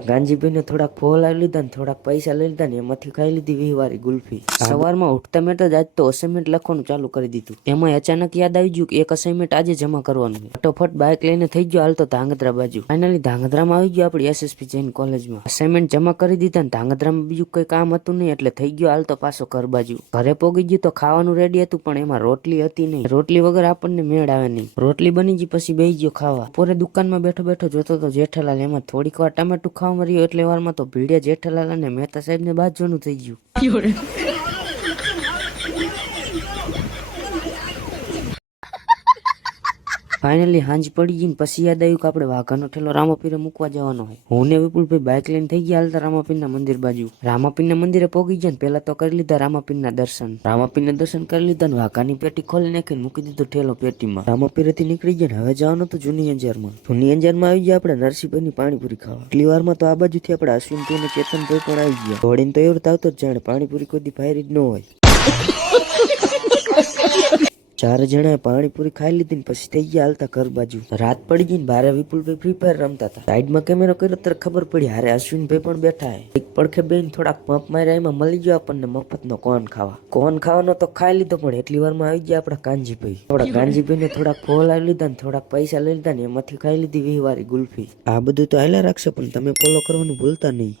ગાંજીભાઈ ને થોડાક ફોલ લાવી લીધા ને થોડાક પૈસા લઈ લીધા ને એમાંથી ખાઈ લીધી 20 વાળી ગુલ્ફી। સવારમાં ઉઠતા મેં તો આજ તો અસાઇનમેન્ટ લખવાનું ચાલુ કરી દીધું। એમાં અચાનક યાદ આવી ગયું કે એક અસાઇનમેન્ટ આજે જમા કરવાનું છે। ફટોફટ બાઇક લઈને થઈ ગયો હાલ તો ધાંગધ્રા બાજુ। ફાઇનલી ધાંગધ્રામાં આવી ગયો આપણી એસએસપી જૈન કોલેજમાં। અસાઇનમેન્ટ જમા કરી દીધા ને ધાંગધ્રામાં બીજું કઈ કામ હતું નહીં એટલે થઈ ગયો હાલ તો પાછો ઘર બાજુ। ઘરે પોગી ગયું તો ખાવાનું રેડી હતું પણ એમાં રોટલી હતી નહીં। રોટલી વગર આપણને મેળ આવે નહીં। રોટલી બની ગઈ પછી બેસી ગયો ખાવા। પોરે દુકાનમાં બેઠો બેઠો જોતો તો જેઠાલાલ એમાં થોડીક વાર ટામેટું ખાવા રહ્યો એટલે વારમાં તો ભીડે જેઠાલાલ અને મહેતા સાહેબ ને બાજવાનું થઈ ગયું। ફાઇનલી હાંજ પડી ગઈ ને પછી યાદ આવ્યું કે આપણે વાઘાનો ઠેલો રામાપીરે મૂકવા જવાનો હોય। હું ને વિપુલભાઈ બાઇક લઈને થઈ ગયા હાલતા રામાપીરના મંદિર બાજુ। રામાપીરના મંદિરે પોગી ગયા ને પેલા તો કરી લીધા રામાપીરના દર્શન। રામાપીરના દર્શન કરી લીધા ને વાઘાની પેટી ખોલી નાખીને મૂકી દીધો ઠેલો પેટીમાં। રામાપીરેથી નીકળી ગયા ને હવે જવાનું તો જૂની અંજારમાં। જૂની અંજારમાં આવી ગયા આપણે નરસિંહભાઈની પાણીપુરી ખાવા। એટલી વારમાં તો આ બાજુથી આપણે અશ્વિનભાઈ ને ચેતનભાઈ પણ આવી ગયા। દોડીને તો એવું આવતો જ જાણે પાણીપુરી કોઈ ફાયર જ ન હોય। ચાર જણાએ પાણીપુરી ખાઈ લીધી ને પછી થઈ ગયા હાલતા ઘર બાજુ। રાત પડી ગઈ ને બારે વિપુલભાઈ ફ્રી ફાયર રમતા હતા। સાઈડમાં કેમેરો કર્યો ત્યારે ખબર પડી હારે અશ્વિનભાઈ પણ બેઠા હે। એક પડખે બેન થોડાક પંપ માર્યા એમાં મળી ગયો આપણને મફતનો કોન ખાવા। કોન ખાવાનો તો ખાઈ લીધો પણ એટલી વારમાં આવી ગયા આપણા કાનજીભાઈ। આપણા કાનજીભાઈ ને થોડાક ફોલ લાવી લીધા ને થોડાક પૈસા લઈ લીધા ને એમાંથી ખાઈ લીધી 20 વાળી ગુલ્ફી। આ બધું તો હાલ્યા રાખશે પણ તમે ફોલો કરવાનું ભૂલતા નહીં।